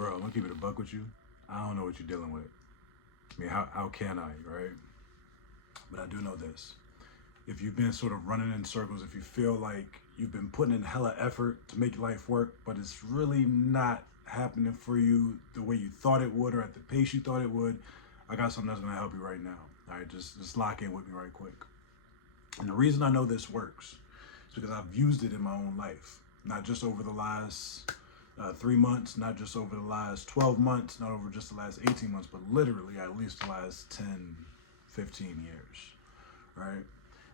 bro, I'm gonna keep it a buck with you. I don't know what you're dealing with. I mean, how can I, right? But I do know this. If you've been sort of running in circles, if you feel like you've been putting in hella effort to make life work, but it's really not happening for you the way you thought it would or at the pace you thought it would, I got something that's gonna help you right now. All right, just lock in with me right quick. And the reason I know this works is because I've used it in my own life, not just over the last 3 months, not just over the last 12 months, not over just the last 18 months, but literally at least the last 10, 15 years, right?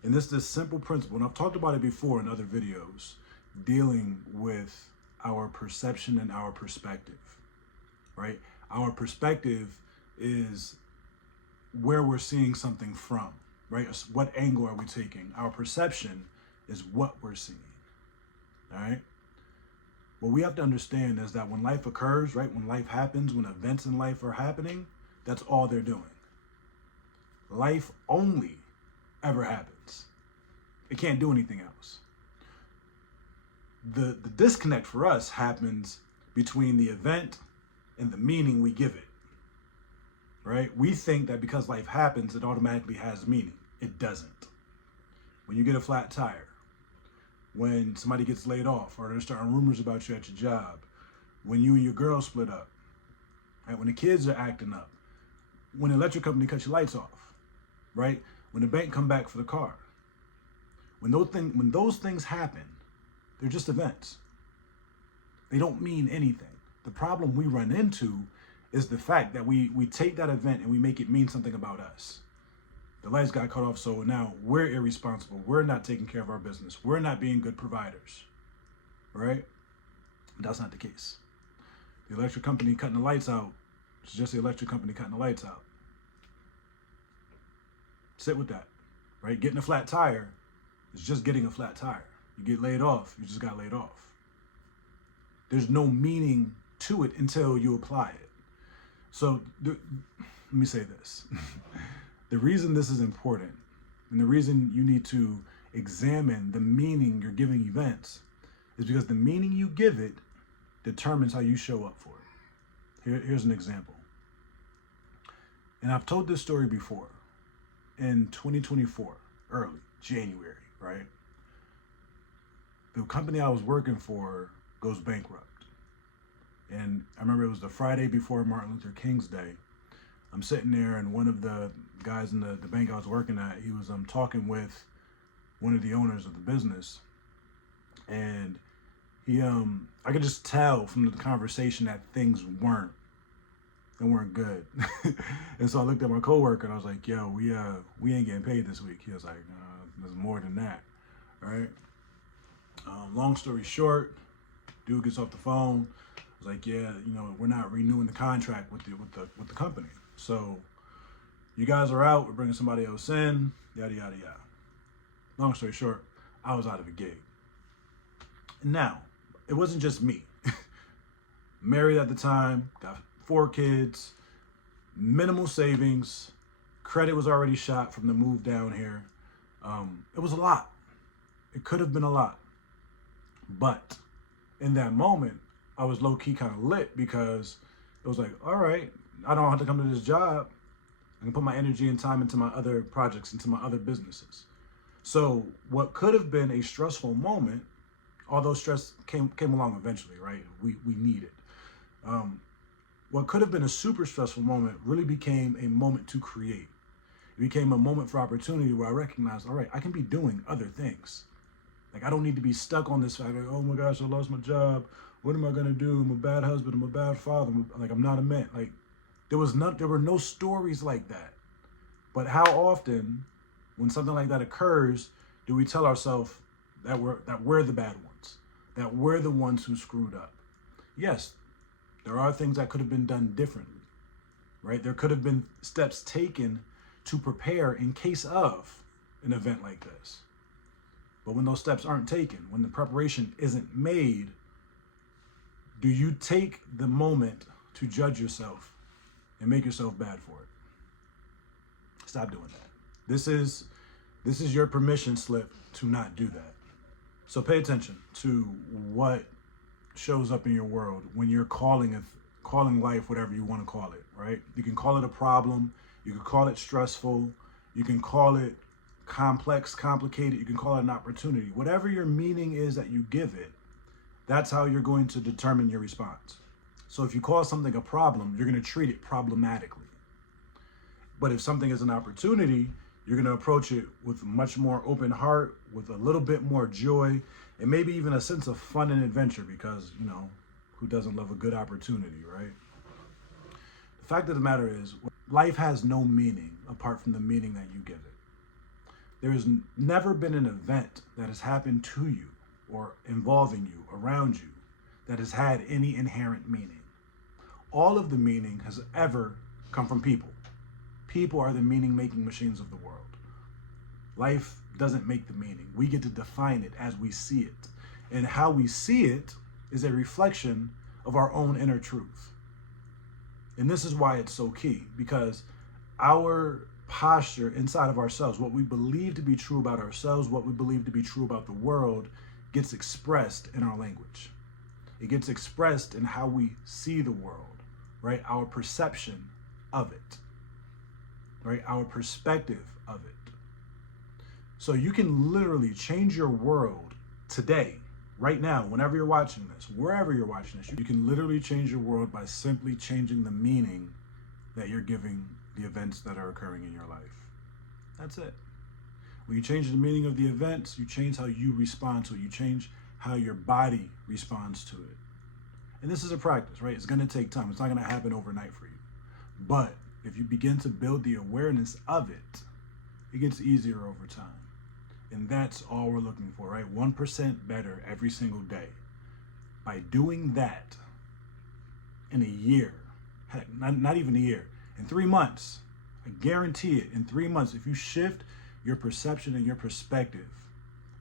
And this simple principle, and I've talked about it before in other videos, dealing with our perception and our perspective, right? Our perspective is where we're seeing something from, right? What angle are we taking? Our perception is what we're seeing, all right? What we have to understand is that when life occurs, right? When life happens, when events in life are happening, that's all they're doing. Life only ever happens. It can't do anything else. The disconnect for us happens between the event and the meaning we give it, right? We think that because life happens, it automatically has meaning. It doesn't. When you get a flat tire, when somebody gets laid off, or there's starting rumors about you at your job, when you and your girl split up, right? When the kids are acting up, when the electric company cuts your lights off, right? When the bank come back for the car, when those things happen, they're just events. They don't mean anything. The problem we run into is the fact that we take that event and we make it mean something about us. The lights got cut off, so now we're irresponsible. We're not taking care of our business. We're not being good providers, right? That's not the case. The electric company cutting the lights out is just the electric company cutting the lights out. Sit with that, right? Getting a flat tire is just getting a flat tire. You get laid off, you just got laid off. There's no meaning to it until you apply it. So let me say this. The reason this is important and the reason you need to examine the meaning you're giving events is because the meaning you give it determines how you show up for it. Here's an example. And I've told this story before. In 2024, early January, right? The company I was working for goes bankrupt. And I remember it was the Friday before Martin Luther King's Day. I'm sitting there, and one of the guys in the bank I was working at, he was talking with one of the owners of the business. And he I could just tell from the conversation that things weren't good. And so I looked at my coworker and I was like, yo, we ain't getting paid this week. He was like, there's more than that. All right. Long story short, dude gets off the phone. I was like, yeah, we're not renewing the contract with the company. So you guys are out. We're bringing somebody else in. Yada yada yada. Long story short, I was out of a gig. Now, it wasn't just me. Married at the time, got 4 kids, minimal savings, credit was already shot from the move down here. It was a lot. It could have been a lot. But in that moment, I was low-key kind of lit because it was like, all right, I don't have to come to this job. I can put my energy and time into my other projects, into my other businesses. So what could have been a stressful moment, although stress came along eventually, right? We need it. What could have been a super stressful moment really became a moment to create. It became a moment for opportunity where I recognized, all right, I can be doing other things. Like, I don't need to be stuck on this fact, like, oh my gosh, I lost my job. What am I gonna do? I'm a bad husband. I'm a bad father. I'm not a man. Like, there were no stories like that. But how often, when something like that occurs, do we tell ourselves that we're the bad ones, that we're the ones who screwed up? Yes, there are things that could have been done differently, right? There could have been steps taken to prepare in case of an event like this. But when those steps aren't taken, when the preparation isn't made, do you take the moment to judge yourself and make yourself bad for it? Stop doing that. This is your permission slip to not do that. So pay attention to what shows up in your world when you're calling calling life whatever you want to call it, right? You can call it a problem. You can call it stressful. You can call it complex, complicated. You can call it an opportunity. Whatever your meaning is that you give it, that's how you're going to determine your response. So if you call something a problem, you're going to treat it problematically. But if something is an opportunity, you're going to approach it with a much more open heart, with a little bit more joy, and maybe even a sense of fun and adventure, because, you know, who doesn't love a good opportunity, right? The fact of the matter is, life has no meaning apart from the meaning that you give it. There has never been an event that has happened to you or involving you, around you, that has had any inherent meaning. All of the meaning has ever come from people. People are the meaning-making machines of the world. Life doesn't make the meaning. We get to define it as we see it. And how we see it is a reflection of our own inner truth. And this is why it's so key, because our posture inside of ourselves, what we believe to be true about ourselves, what we believe to be true about the world, gets expressed in our language. It gets expressed in how we see the world, right? Our perception of it, right? Our perspective of it. So you can literally change your world today, right now, whenever you're watching this, wherever you're watching this. You can literally change your world by simply changing the meaning that you're giving the events that are occurring in your life. That's it. When you change the meaning of the events, you change how you respond to it. You change how your body responds to it. And this is a practice, right? It's going to take time. It's not going to happen overnight for you. But if you begin to build the awareness of it, it gets easier over time. And that's all we're looking for, right? 1% better every single day. By doing that in a year, heck, not even a year, in 3 months, I guarantee it, in 3 months, if you shift your perception and your perspective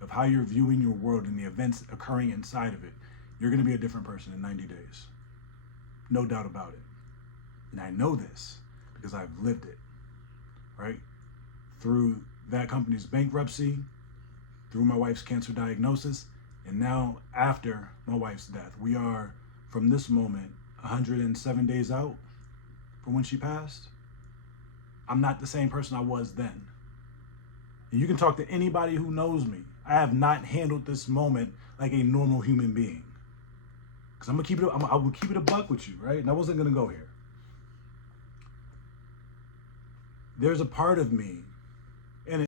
of how you're viewing your world and the events occurring inside of it, you're going to be a different person in 90 days. No doubt about it. And I know this because I've lived it, right? Through that company's bankruptcy, through my wife's cancer diagnosis, and now after my wife's death. We are, from this moment, 107 days out from when she passed. I'm not the same person I was then. And you can talk to anybody who knows me. I have not handled this moment like a normal human being. Because I will keep it a buck with you, right? And I wasn't going to go here. There's a part of me